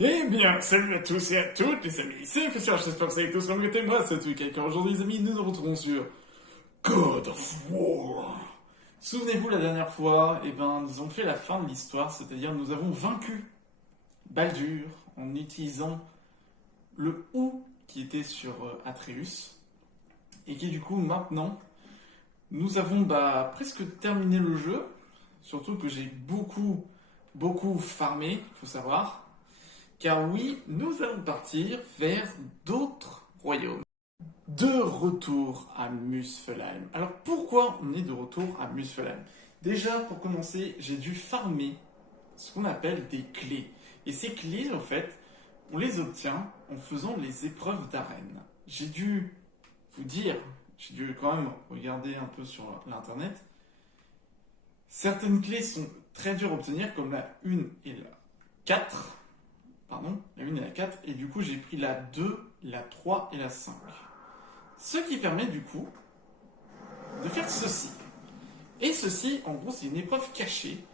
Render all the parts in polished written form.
Eh bien, salut à tous et à toutes les amis, c'est Christian, j'espère que vous allez tous comme que moi cette week-end, car aujourd'hui les amis, nous nous retrouvons sur God of War. Souvenez-vous la dernière fois, nous avons fait la fin de l'histoire, c'est-à-dire nous avons vaincu Baldur en utilisant le ou qui était sur Atreus, et qui du coup maintenant, nous avons presque terminé le jeu, surtout que j'ai beaucoup farmé, faut savoir. Car oui, nous allons partir vers d'autres royaumes. De retour à Muspelheim. Alors pourquoi on est de retour à Muspelheim? Déjà, pour commencer, j'ai dû farmer ce qu'on appelle des clés. Et ces clés, en fait, on les obtient en faisant les épreuves d'arène. J'ai dû vous dire, j'ai dû quand même regarder un peu sur l'internet. Certaines clés sont très dures à obtenir, comme la 1 et la 4. Pardon, la 1 et la 4, et du coup j'ai pris la 2, la 3 et la 5. Ce qui permet du coup de faire ceci. Et ceci, en gros, c'est une épreuve cachée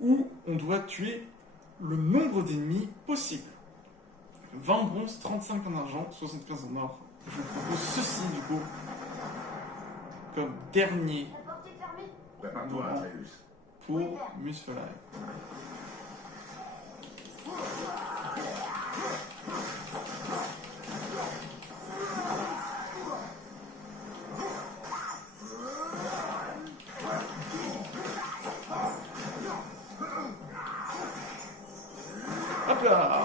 où on doit tuer le nombre d'ennemis possible. 20 en bronze, 35 en argent, 75 en or. Je vous propose ceci du coup comme dernier moment pour Muspelheim. Hop là!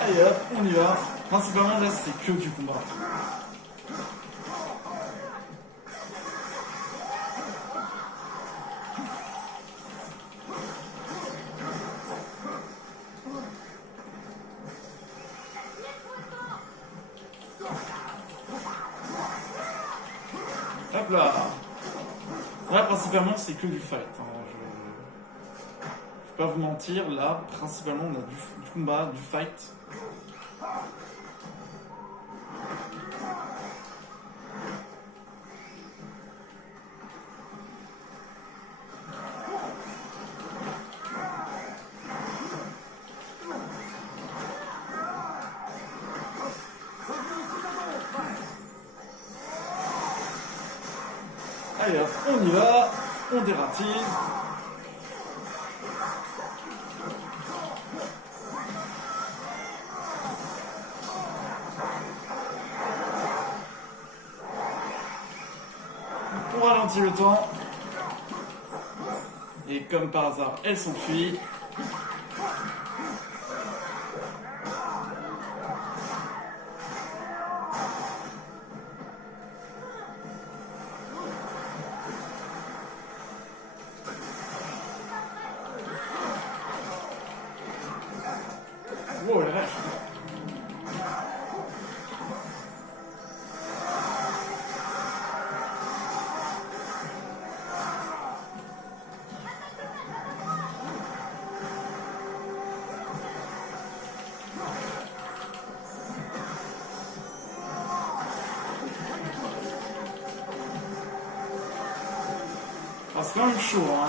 Allez hop, on y va. Principalement là c'est que du combat. Hop là. Là principalement c'est que du fight. Je vais pas vous mentir, là principalement on a du combat, du fight. Allez hop, on y va, on dératise. On ralentit le temps. Et comme par hasard, elle s'enfuit. Wow, la vache. Ah, c'est quand même chaud, hein.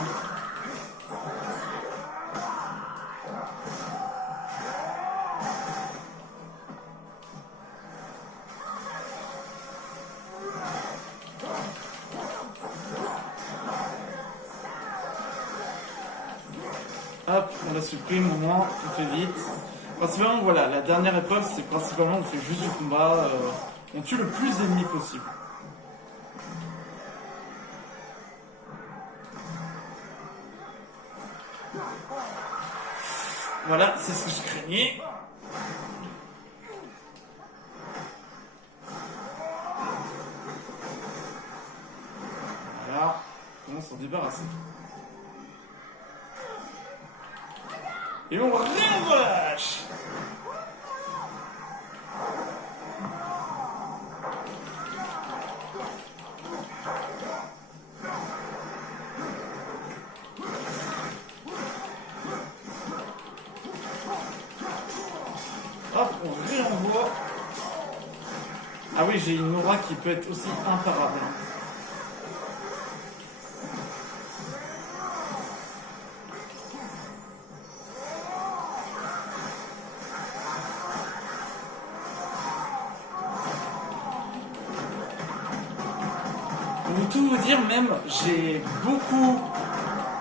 Hop, on la supprime au moins, on fait vite. Principalement, voilà, la dernière épreuve, c'est principalement on fait juste du combat, on tue le plus d'ennemis possible. Voilà, c'est ce que je craignais. Voilà, comment s'en débarrasser. Et on relâche. oui, j'ai une aura qui peut être aussi imparable. Pour tout vous dire, même, j'ai beaucoup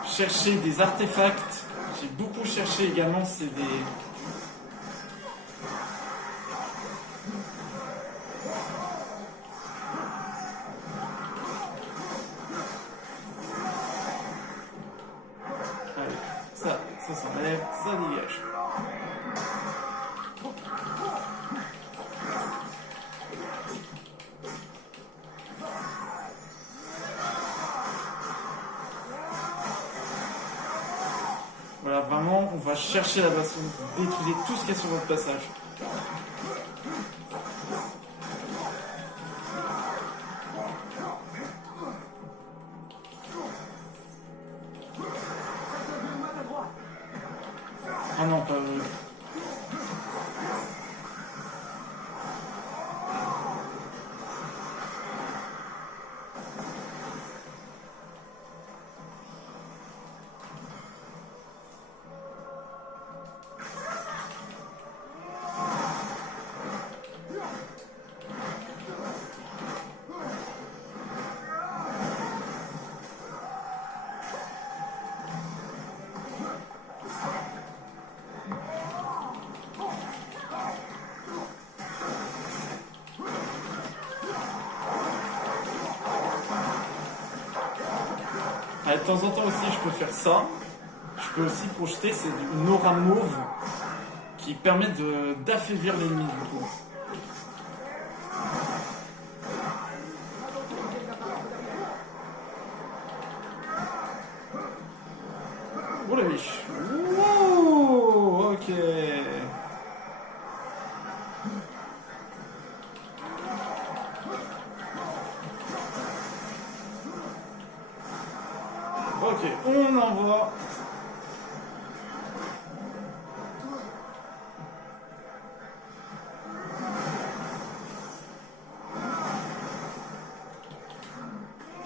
cherché des artefacts. J'ai beaucoup cherché également, c'est des... Allez, ça s'enlève, ça dégage. Voilà, vraiment, on va chercher la façon de détruire tout ce qu'il y a sur votre passage. Ah non, pas... Ah, de temps en temps aussi, je peux faire ça. Je peux aussi projeter, c'est une aura mauve qui permet d'affaiblir l'ennemi du coup. Oh la biche. Wow, ok. Ok, on envoie.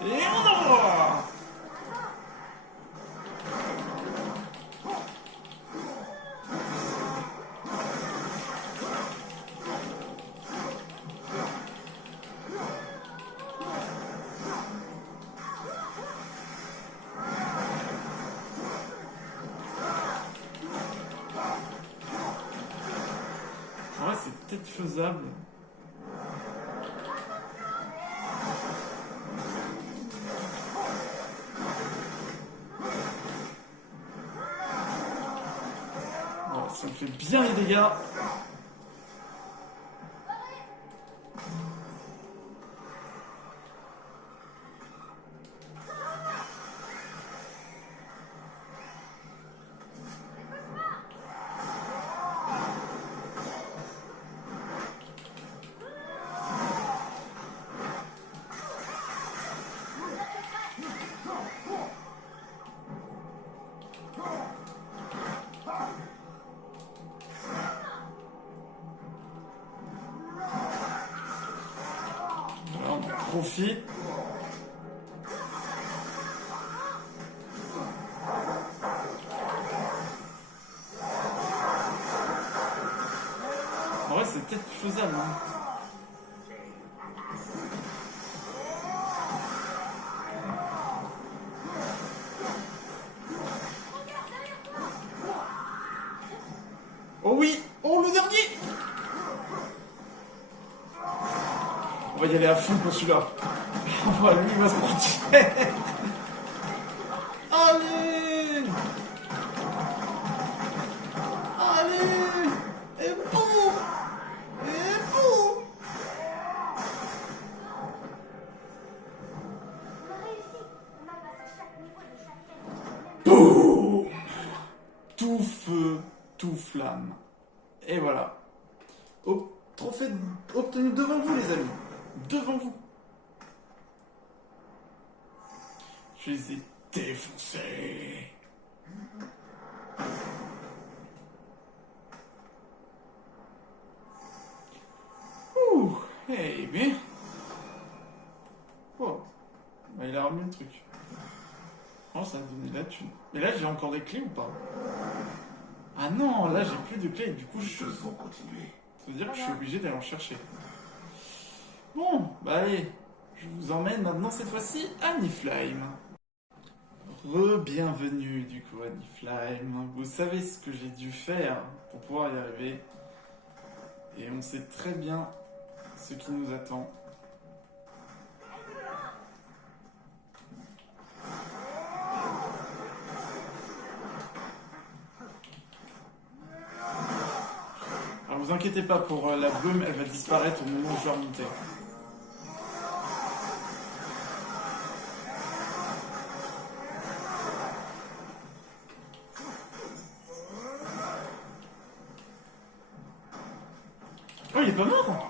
Et on envoie. Ouais, c'est peut-être faisable. Bon, ça me fait bien les dégâts. Voilà, on en profite. En vrai, c'est peut-être faisable. Hein. Oh oui! Oh, le dernier! On va y aller à fond pour celui-là. Lui, il va se mentir. Allez! Allez! Et boum! Et boum! Boum! Tout feu, tout flamme. Et voilà. Trophée obtenu devant vous, les amis. Devant vous. Je les ai défoncés. Ouh, eh bien. fermer le truc. Oh, ça a donné la thune. Mais là, j'ai encore des clés ou pas? Ah non, là, j'ai plus de clés. Du coup, je... Faut continuer. Ça veut dire que je suis obligé d'aller en chercher. Bon, bah allez. Je vous emmène maintenant, cette fois-ci, à Niflheim. Re-bienvenue, du coup, à Niflheim. Vous savez ce que j'ai dû faire pour pouvoir y arriver. Et on sait très bien ce qui nous attend. Alors vous inquiétez pas pour la brume, elle va disparaître au moment où je vais remonter. Oh, il est pas mort!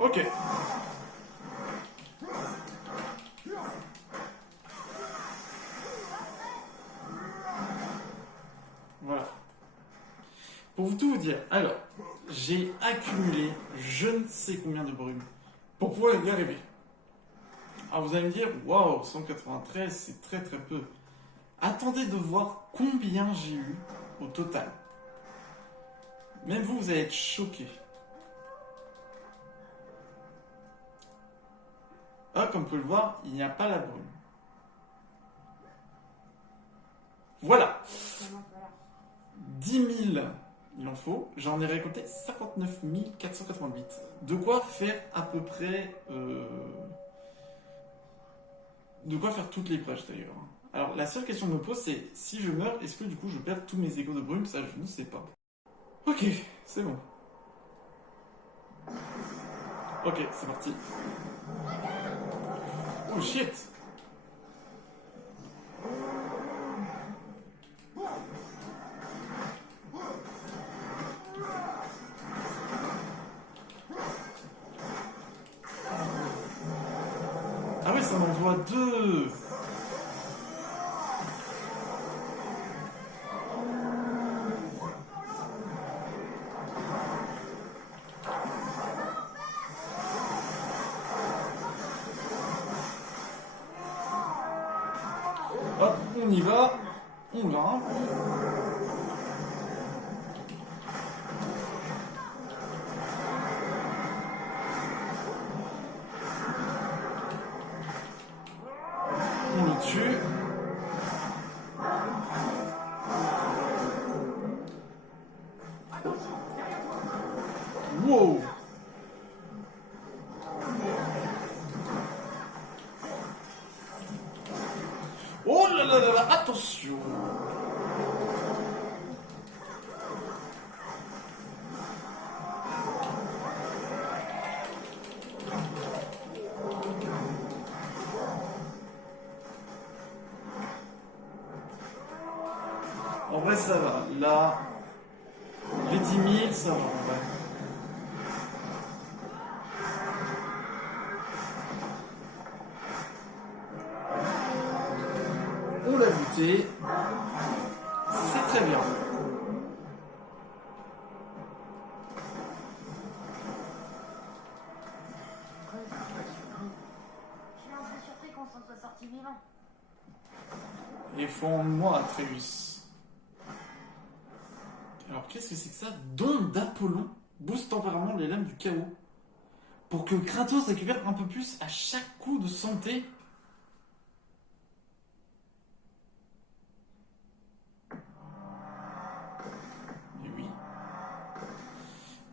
Ok. Voilà. Pour vous tout vous dire, alors, j'ai accumulé je ne sais combien de brumes pour pouvoir y arriver. Alors vous allez me dire, waouh, 193, c'est très très peu. Attendez de voir combien j'ai eu au total. Même vous, vous allez être choqués. Ah, comme vous pouvez le voir, il n'y a pas la brume. Voilà. 10 000, il en faut. J'en ai récolté 59 488. De quoi faire à peu près... De quoi faire toutes les brèches d'ailleurs. Alors la seule question que je me pose, c'est si je meurs, est-ce que du coup je perds tous mes échos de brume? Ça, je ne sais pas. Ok, c'est bon. Ok, c'est parti. Oh shit! Ah oui, ça m'envoie deux! Hop, on y va. On grimpe. On le tue. Wow! Oh là là là là, attention! En vrai, ça va. Là, les 10 000, ça va en vrai. On l'a buté. C'est très bien. Je suis un peu surpris qu'on s'en soit sorti vivant. Et moi Atreus. Alors qu'est-ce que c'est que ça? Don d'Apollon booste temporairement les lames du chaos. Pour que Kratos récupère un peu plus à chaque coup de santé. Et oui.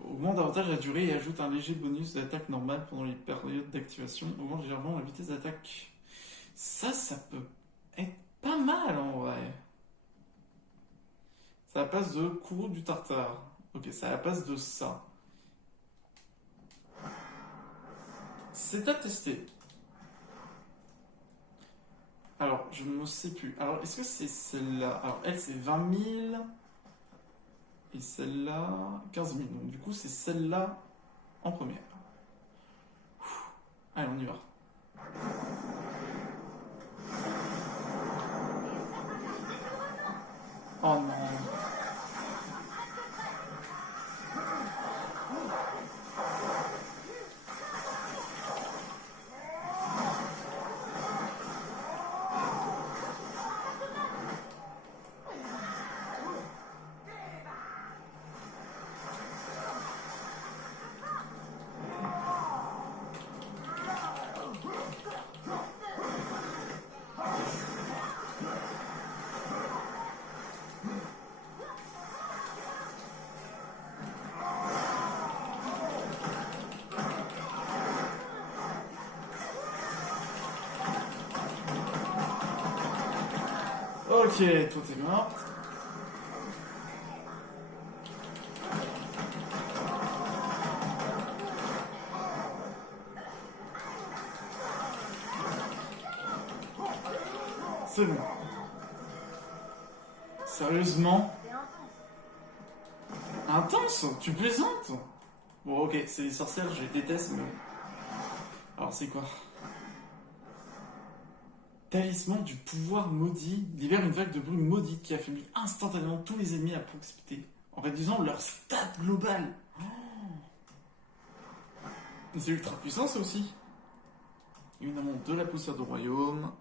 Augmente davantage la durée et ajoute un léger bonus d'attaque normale pendant les périodes d'activation. Augmente légèrement la vitesse d'attaque. Ça peut être pas mal en vrai. Ça passe de Kourou du Tartare. Ok, ça passe de ça. C'est à tester. Alors, je ne sais plus. Alors, est-ce que c'est celle-là? Alors, elle, c'est 20 000. Et celle-là, 15 000. Donc, du coup, c'est celle-là en première. Allez, on y va. Oh non. Ok, toi t'es mort. C'est bon. Sérieusement? C'est intense. Intense? Tu plaisantes? Bon, ok, c'est les sorcières, je les déteste, mais... Alors, c'est quoi? Talisman du pouvoir maudit libère une vague de brume maudite qui affaiblit instantanément tous les ennemis à proximité, en réduisant leur stat global. Oh. C'est ultra puissant, ça aussi. Évidemment, de la poussière de royaume.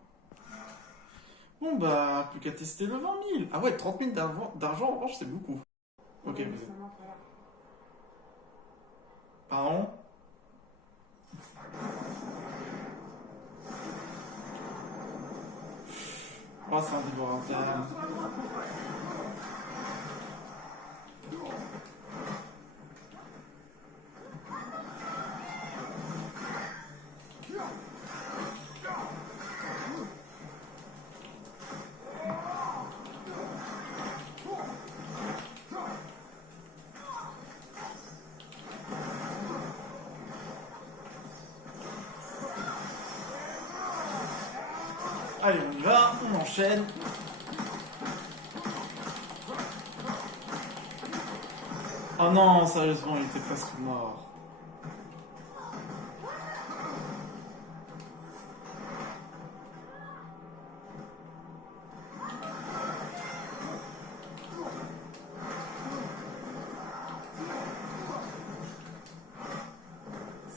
Bon, bah, plus qu'à tester le 20 000. Ah ouais, 30 000 d'argent, en revanche, c'est beaucoup. Ok, vous êtes... Pardon? Oh, c'est un dévore interne. Allez, on y va, on enchaîne. Oh non, sérieusement, il était presque mort.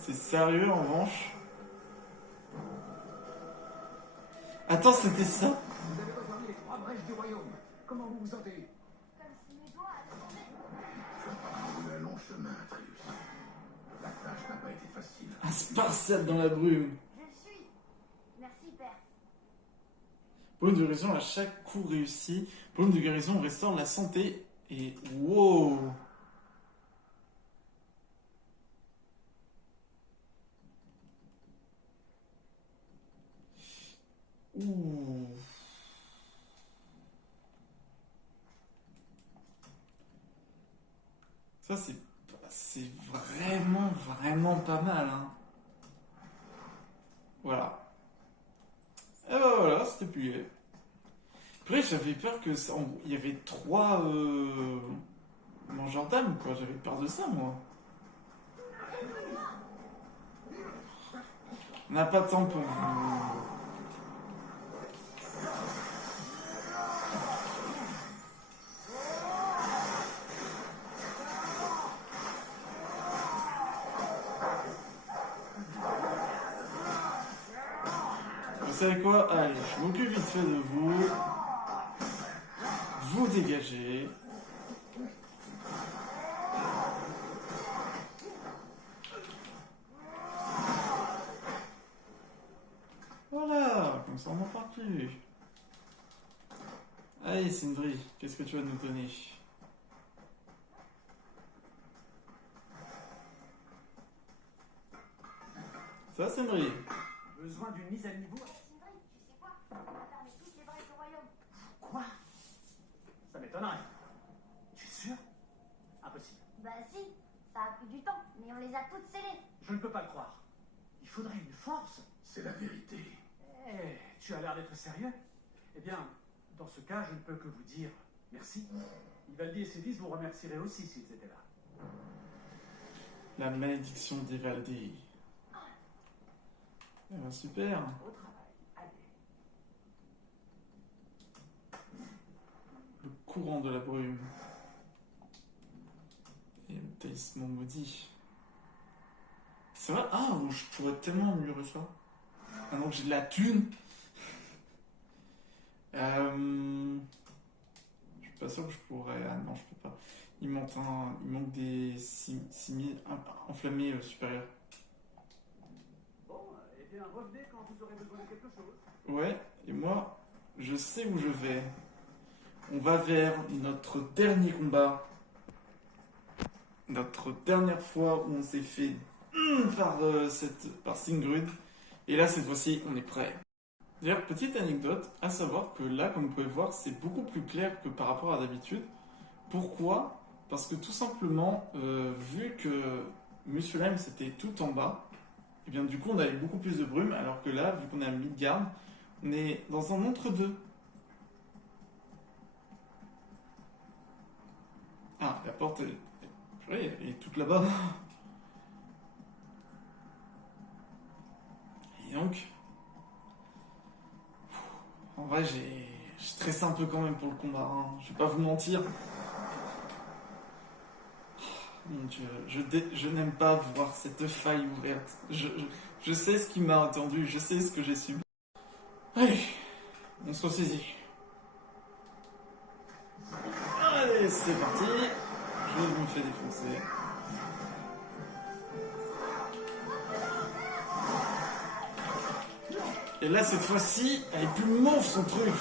C'est sérieux en revanche? Attends, c'était ça? Vous avez rejoint les 3 brèches du royaume. Comment vous vous sentez? Comme si mes doigts allaient tomber. Un long chemin, Atreus. La tâche n'a pas été facile. Un spartiate dans la brume. Je le suis. Merci, père. Bonus de guérison à chaque coup réussi. Bonus de guérison restaure la santé. Et wow! Ouh. Ça, c'est vraiment pas mal, hein. Voilà. Et ben voilà, c'était plié. Après, j'avais peur que ça... Il y avait 3 mangeurs d'âme, quoi. J'avais peur de ça, moi. On n'a pas de temps pour vous... Vous savez quoi? Allez, je m'occupe vite fait de vous. Vous dégagez. Voilà, comme ça on n'en parle plus. Allez, Sindri, qu'est-ce que tu vas nous donner? Ça, Sindri? Besoin d'une mise à niveau? Sindri, tu sais quoi? On va fermer toutes les brèches du royaume. Quoi? Ça m'étonnerait. Tu es sûr? Impossible. Bah si, ça a pris du temps, mais on les a toutes scellées. Je ne peux pas le croire. Il faudrait une force. C'est la vérité. Eh, tu as l'air d'être sérieux? Eh bien, dans ce cas, je ne peux que vous dire merci. Ivaldi et ses fils vous remercieraient aussi s'ils étaient là. La malédiction d'Evaldé. Eh ben, super. Au travail. Allez. Le courant de la brume. Et le talisman maudit. C'est vrai? Ah, je pourrais tellement améliorer ça. Maintenant que j'ai de la thune. Je suis pas sûr que je pourrais. Ah non, je peux pas. Il manque des similes enflammés supérieurs. Bon, eh bien, revenez quand vous aurez besoin de quelque chose. Ouais, et moi, je sais où je vais. On va vers notre dernier combat. Notre dernière fois où on s'est fait par Sigurd. Et là, cette fois-ci, on est prêt. D'ailleurs, petite anecdote, à savoir que là, comme vous pouvez voir, c'est beaucoup plus clair que par rapport à d'habitude. Pourquoi? Parce que tout simplement, vu que Muspelheim c'était tout en bas, et bien du coup on avait beaucoup plus de brume, alors que là, vu qu'on est à Midgard, on est dans un entre-deux. Ah, la porte, elle est toute là-bas. Et donc, en vrai, j'ai stressé un peu quand même pour le combat, hein. Je vais pas vous mentir. Mon Dieu, je n'aime pas voir cette faille ouverte. Je sais ce qui m'a attendu, je sais ce que j'ai subi. Allez, on se ressaisit. Allez, c'est parti. Je me fais défoncer. Et là, cette fois-ci, elle est plus mauve son truc.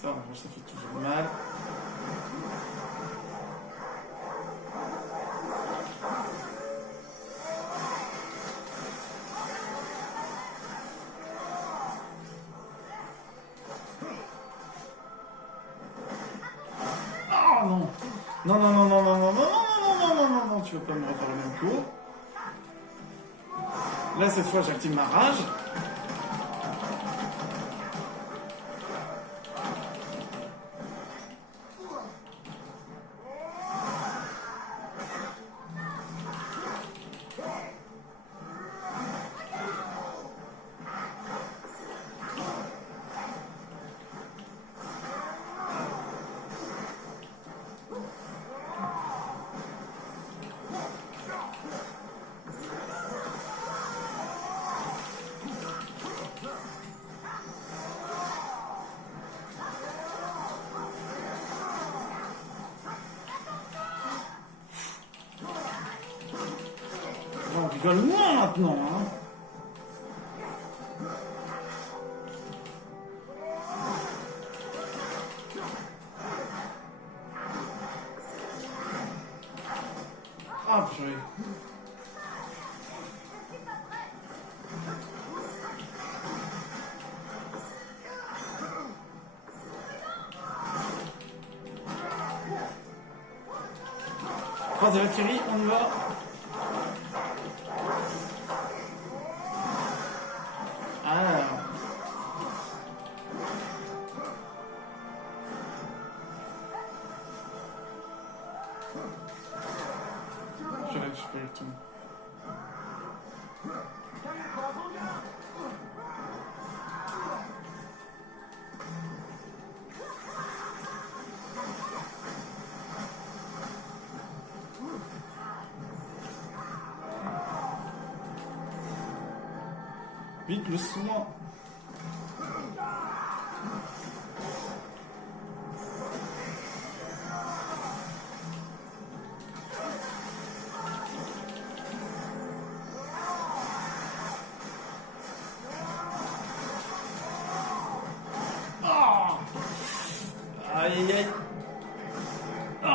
Ça, bon, ça fait toujours mal. Oh non! Non, non, non, non, non, non, non, non, non, non, non, non, non, tu vas pas me refaire le même coup. Là, cette fois, j'active ma rage. On rigole moins maintenant, hein. Ah, purée. Croise des Valkyries, on y va. Ah. Je récupère le tout. Vite, le soin. Oh. Aïe aïe aïe. Oh.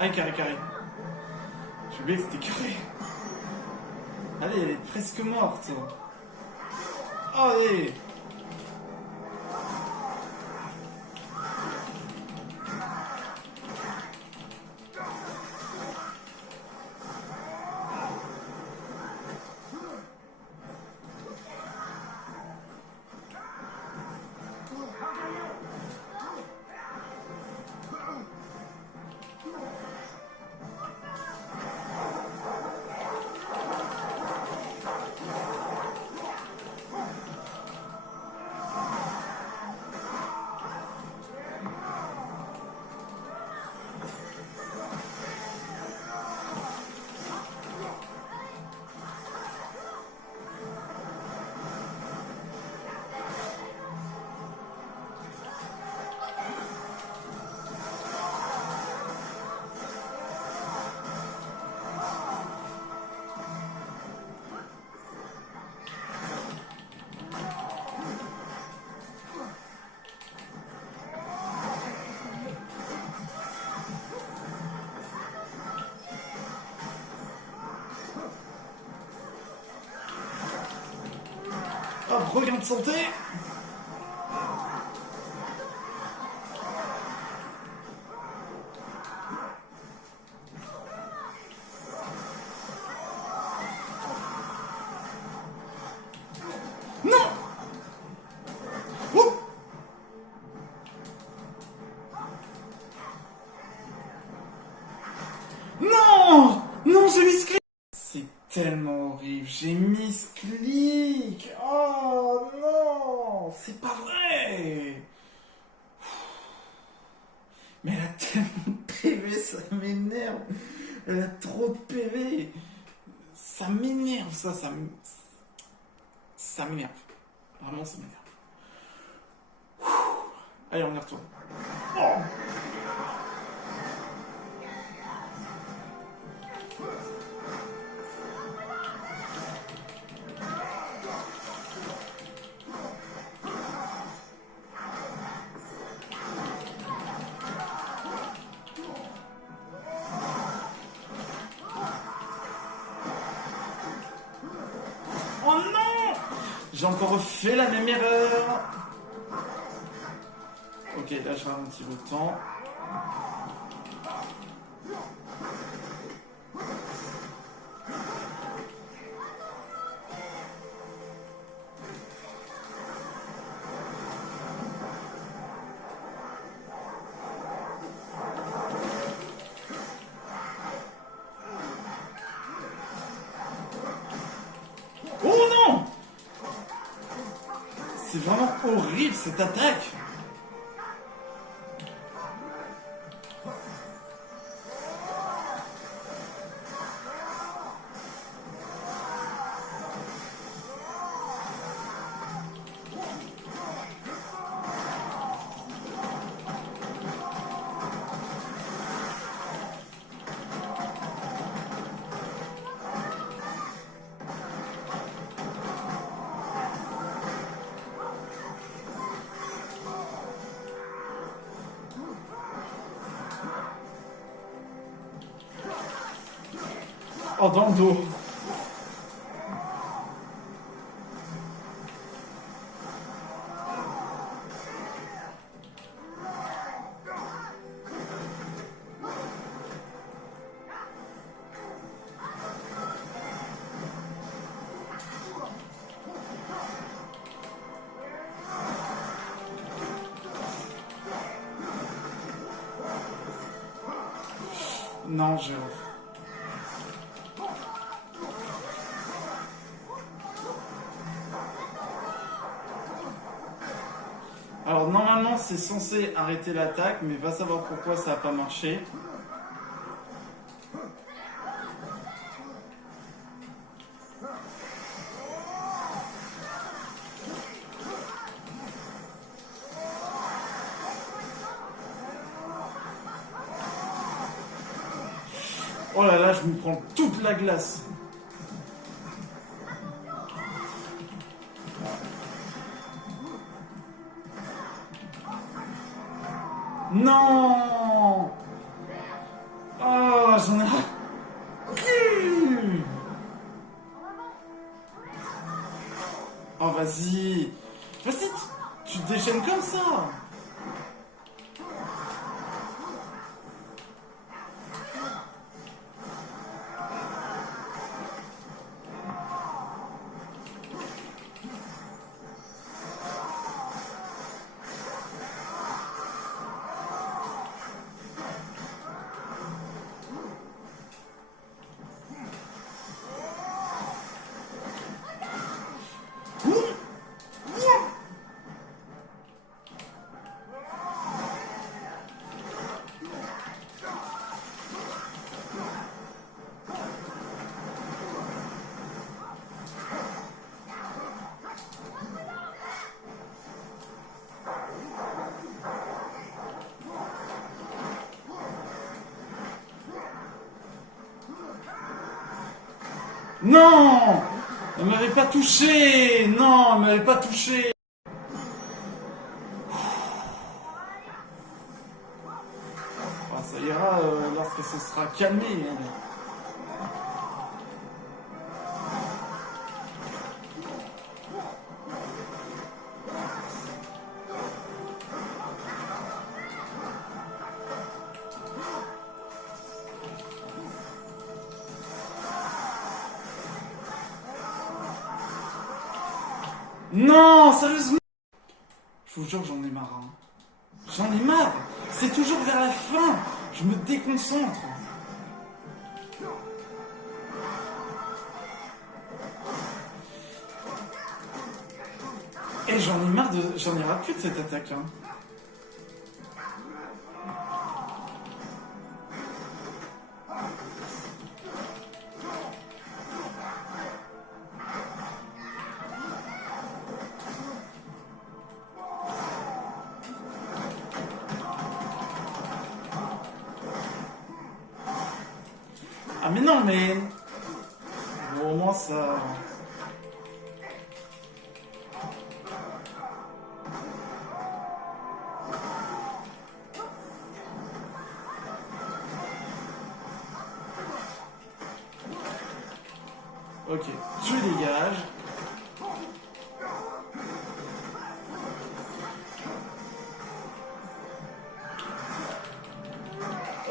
Aïe, carré, carré. J'ai oublié que c'était carré. Allez, elle est presque morte. Allez. regain de santé. Non. Oh. Non. Non, j'ai mis ce clic. C'est tellement horrible. J'ai mis ce clic. Oh non, c'est pas vrai. Mais elle a tellement de PV, ça m'énerve. Elle a trop de PV. Ça m'énerve, ça m'énerve. Vraiment, ça m'énerve. Allez, on y retourne. Oh. Oh non! J'ai encore fait la même erreur. Ok, là je ralentis le temps. Oh non! C'est vraiment horrible cette attaque. Oh, dans le dos. Non, je... Alors normalement c'est censé arrêter l'attaque, mais va savoir pourquoi ça n'a pas marché. Oh là là, je me prends toute la glace. Non! Oh, j'en ai ras. Oh, vas-y. Vas-y, tu te déchaînes comme ça. Non! Elle m'avait pas touché! Non, elle m'avait pas touché! Ah, ça ira lorsque ce sera calmé. Elle. Non, sérieusement. Je vous jure, j'en ai marre. Hein. J'en ai marre. C'est toujours vers la fin. Je me déconcentre. Et j'en ai marre de... J'en ai marre plus de cette attaque. Hein. Ah mais non, mais... Bon, au moins ça... Ok, tu dégages.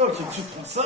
Ok, tu prends ça.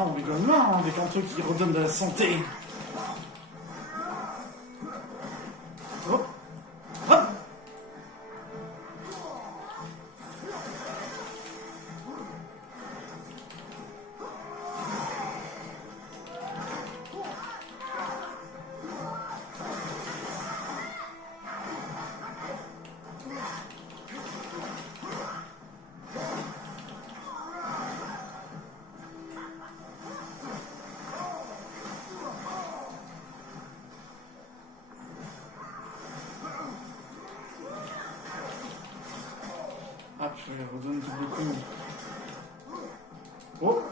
Ah, on rigole moins hein, avec un truc qui redonne de la santé. Hop, hop. Ah, je vais redonner double coup. Oh.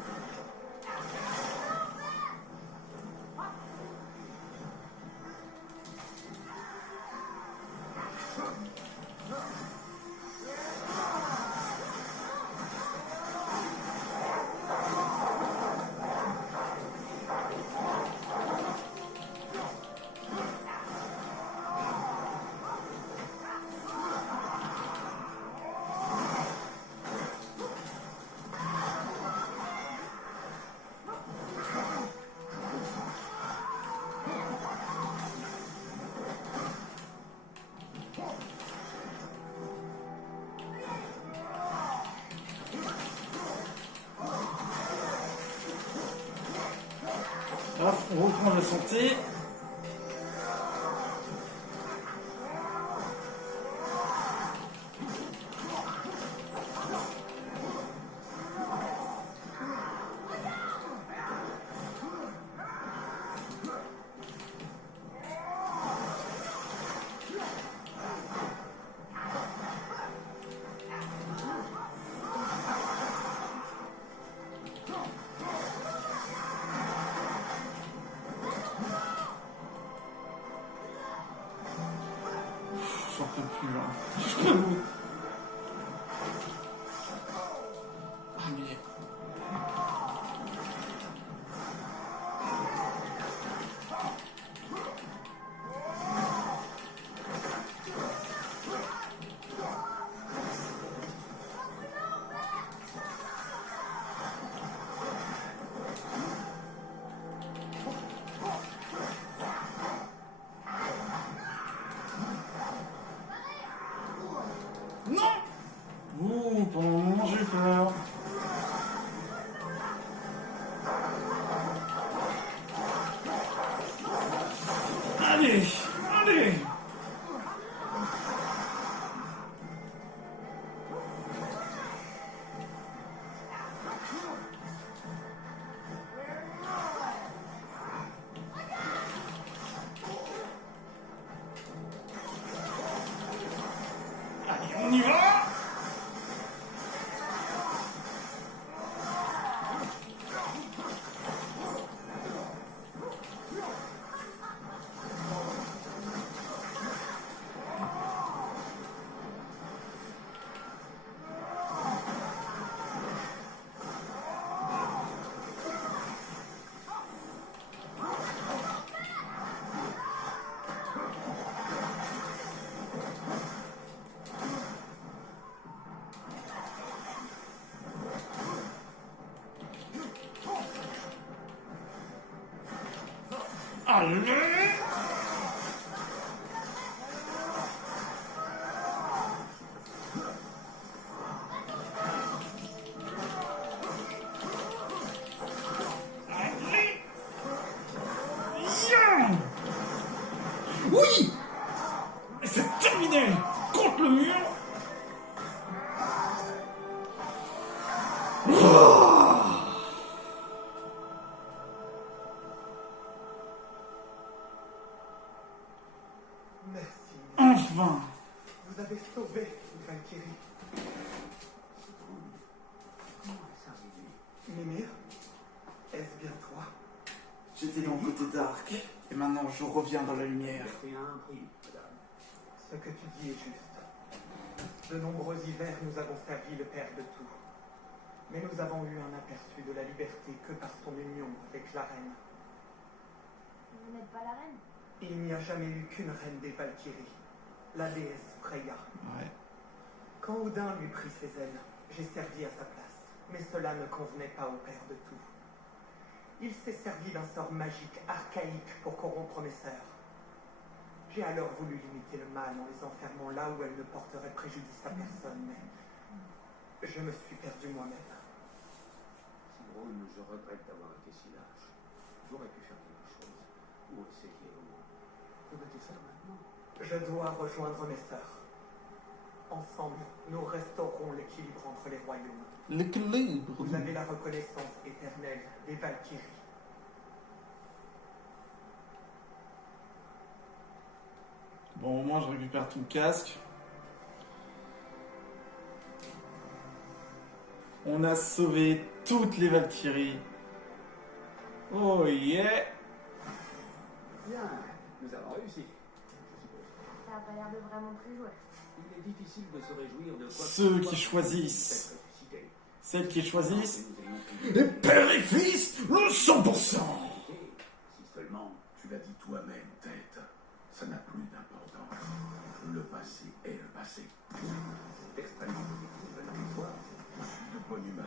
Hop, on reprend la santé. J'en peux plus là. Je peux vous. Ah mais... Non! Ouh, pendant un moment j'ai eu peur. Allez, allez! Allez, on y va! Oui! C'est terminé! Contre le mur! Merci. Enfin! Vous avez sauvé une Valkyrie. Mimir, est-ce bien toi? J'étais dans le côté dark, et maintenant je reviens dans la lumière. Ce que tu dis est juste. De nombreux hivers, nous avons servi le Père de tout. Mais nous avons eu un aperçu de la liberté que par son union avec la reine. Vous n'êtes pas la reine? Il n'y a jamais eu qu'une reine des Valkyries, la déesse Freya. Ouais. Quand Odin lui prit ses ailes, j'ai servi à sa place. Mais cela ne convenait pas au Père de tout. Il s'est servi d'un sort magique archaïque pour corrompre mes sœurs. J'ai alors voulu limiter le mal en les enfermant là où elles ne porteraient préjudice à personne, mais je me suis perdu moi-même. Simone, je regrette d'avoir été si lâche. J'aurais pu faire quelque chose. Ou essayer au moins. Que veux-tu faire maintenant? Je dois rejoindre mes sœurs. Ensemble, nous restaurerons l'équilibre entre les royaumes. L'équilibre. Vous avez la reconnaissance éternelle des Valkyries. Bon, au moins je récupère tout le casque. On a sauvé toutes les Valkyries. Oh yeah! Bien, nous avons réussi. Je suppose. Ça n'a pas l'air de vraiment plus jouer. Il est difficile de se réjouir de quoi Ceux que ce qui soit choisissent. d'être ressuscité. Celles qui choisissent. Que nous ayons pu Les pères et fils, le 100%! Si seulement Tu l'as dit toi-même, tête. Ça n'a plus d'importance. Le passé est le passé. c'est extrêmement positif de la victoire. Je suis de bonne humeur.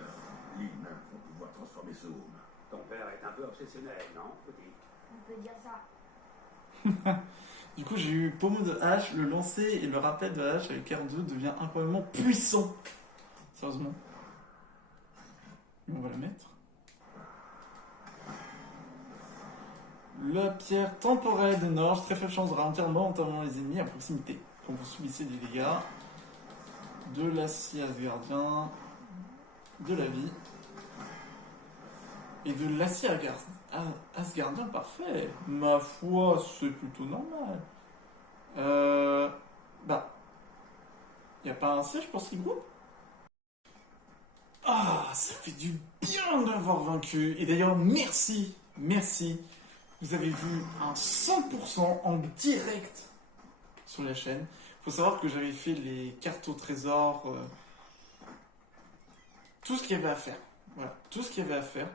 Les nains vont pouvoir transformer ce home. Ton père est un peu obsessionnel, non, petit? On peut dire ça. Du coup, j'ai eu Pommeau de hache, le lancer et le rappel de hache avec R2 devient incroyablement puissant. Sérieusement. Et on va la mettre. La pierre temporelle de Norge, très faible chance de ralentir momentanément les ennemis à proximité. Quand vous subissez des dégâts, de l'acier asgardien, de la vie, et de l'acier asgardien, parfait. Ma foi, c'est plutôt normal. Y a pas un siège pour Sigurd? Ah, ça fait du bien d'avoir vaincu. Et d'ailleurs, merci. Vous avez vu un 100% en direct sur la chaîne. Faut savoir que j'avais fait les cartes au trésor, tout ce qu'il y avait à faire. Voilà, tout ce qu'il y avait à faire,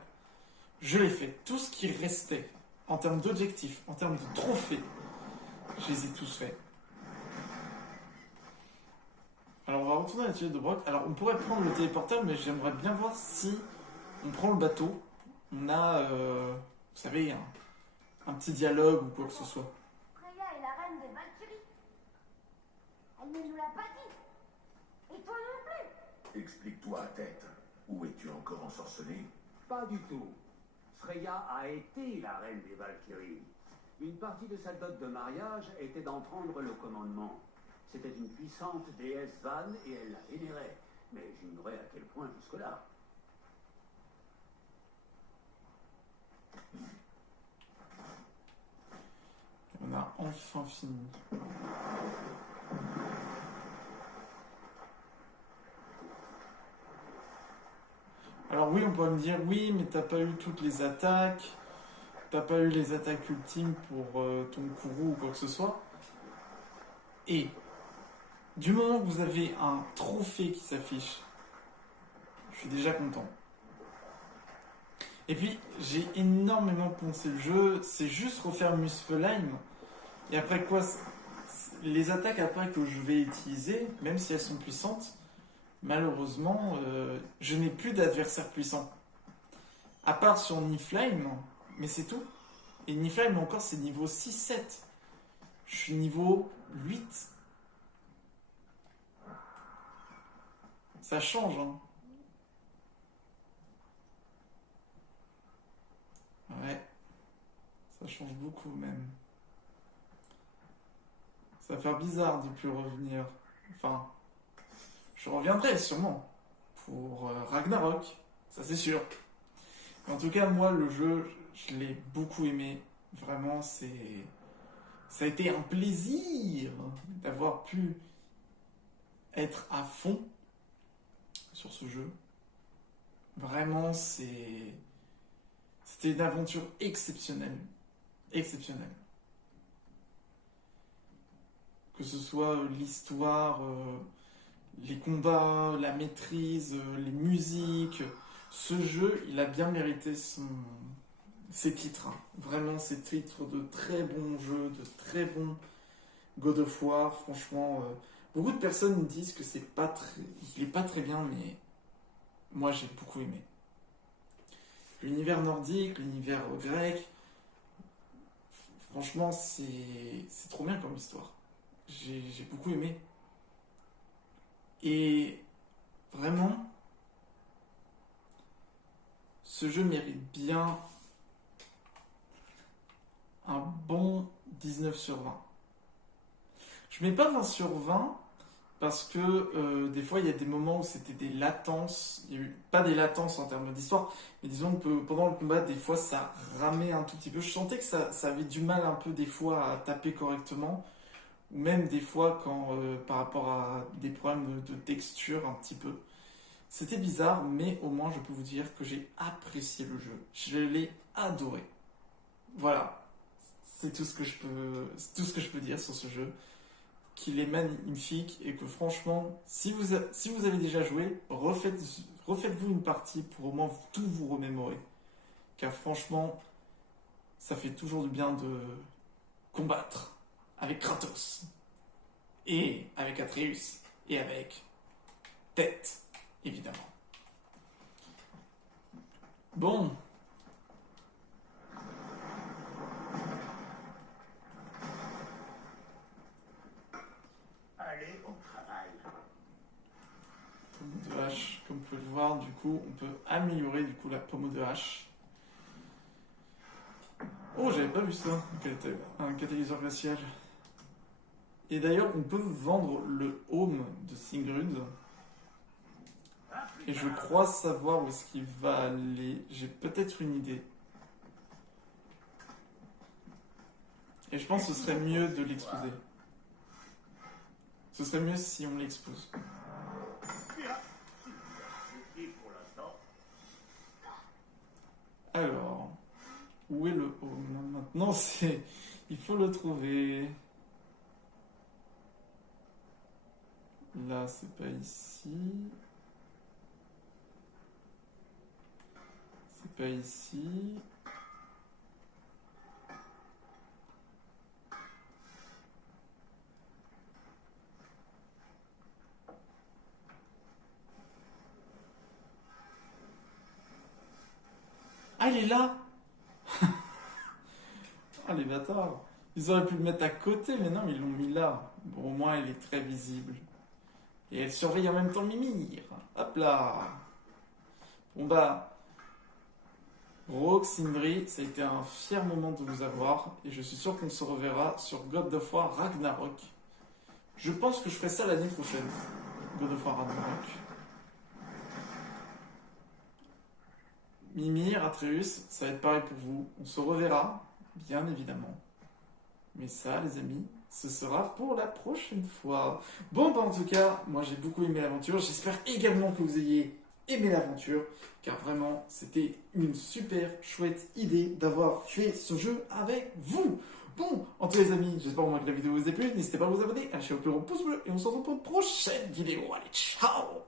je l'ai fait. Tout ce qui restait en termes d'objectifs, en termes de trophées, je les ai tous faits. Alors on va retourner à l'atelier de Brock. Alors on pourrait prendre le téléportable, mais j'aimerais bien voir si on prend le bateau. On a, vous savez, un petit dialogue ou quoi que ce soit. Freya est la reine des Valkyries. Elle ne nous l'a pas dit. Et toi non plus. Explique-toi, tête. Où es-tu encore ensorcelé? Pas du tout. Freya a été la reine des Valkyries. Une partie de sa dot de mariage était d'en prendre le commandement. C'était une puissante déesse Van et elle la vénérait. Mais j'ignorais à quel point jusque-là. On a enfin fini. Alors oui, on peut me dire, oui, mais t'as pas eu toutes les attaques. T'as pas eu les attaques ultimes pour ton Kourou ou quoi que ce soit. Et du moment que vous avez un trophée qui s'affiche, je suis déjà content. Et puis, j'ai énormément poncé le jeu. C'est juste refaire Muspelheim. Et après quoi, les attaques après que je vais utiliser, même si elles sont puissantes, malheureusement, je n'ai plus d'adversaires puissants. À part sur Niflheim, mais c'est tout. Et Niflheim encore c'est niveau 6-7. Je suis niveau 8. Ça change, hein. Ouais. Ça change beaucoup même. Ça va faire bizarre de plus revenir. Enfin, je reviendrai sûrement pour Ragnarok, ça c'est sûr. Mais en tout cas, moi, le jeu, je l'ai beaucoup aimé. Vraiment, ça a été un plaisir d'avoir pu être à fond sur ce jeu. Vraiment, c'était une aventure exceptionnelle. Exceptionnelle. Que ce soit l'histoire, les combats, la maîtrise, les musiques. Ce jeu, il a bien mérité ses titres. Hein. Vraiment, ses titres de très bons jeux, de très bons God of War. Franchement, beaucoup de personnes me disent que il est pas très bien, mais moi, j'ai beaucoup aimé. L'univers nordique, l'univers grec, franchement, c'est trop bien comme histoire. J'ai beaucoup aimé. Et vraiment, ce jeu mérite bien un bon 19 sur 20. Je mets pas 20 sur 20 parce que des fois il y a des moments où c'était des latences. Il n'y a eu pas des latences en termes d'histoire, mais disons que pendant le combat, des fois ça ramait un tout petit peu. Je sentais que ça avait du mal un peu des fois à taper correctement. Ou même des fois quand par rapport à des problèmes de texture un petit peu. C'était bizarre, mais au moins je peux vous dire que j'ai apprécié le jeu. Je l'ai adoré. Voilà. C'est tout ce que je peux dire sur ce jeu. Qu'il est magnifique et que franchement, si vous avez déjà joué, refaites-vous une partie pour au moins tout vous remémorer. Car franchement, ça fait toujours du bien de combattre avec Kratos, et avec Atreus, et avec Tête, évidemment. Bon. Allez au travail. Pomme de hache, comme vous pouvez le voir, du coup, on peut améliorer du coup la pomme de hache. Oh, j'avais pas vu ça, un catalyseur glacial. Et d'ailleurs, on peut vendre le home de Sigurd. Et je crois savoir où est-ce qu'il va aller. J'ai peut-être une idée. Et je pense que ce serait mieux de l'exposer. Ce serait mieux si on l'expose. Alors, où est le home? Maintenant, il faut le trouver. Là, c'est pas ici. C'est pas ici. Ah, il est là! Ah, les bâtards! Ils auraient pu le mettre à côté, mais non, ils l'ont mis là. Bon, au moins, elle est très visible. Et elle surveille en même temps Mimir. Hop là! Bon bah, Rogue, Sindri, ça a été un fier moment de vous avoir. Et je suis sûr qu'on se reverra sur God of War Ragnarok. Je pense que je ferai ça l'année prochaine. God of War Ragnarok. Mimir, Atreus, ça va être pareil pour vous. On se reverra, bien évidemment. Mais ça, les amis, ce sera pour la prochaine fois. Bon, bah en tout cas, moi j'ai beaucoup aimé l'aventure. J'espère également que vous ayez aimé l'aventure. Car vraiment, c'était une super chouette idée d'avoir fait ce jeu avec vous. Bon, en tout cas les amis, j'espère au moins que la vidéo vous a plu. N'hésitez pas à vous abonner, à lâcher le plus gros pouce bleu. Et on se retrouve pour une prochaine vidéo. Allez, ciao!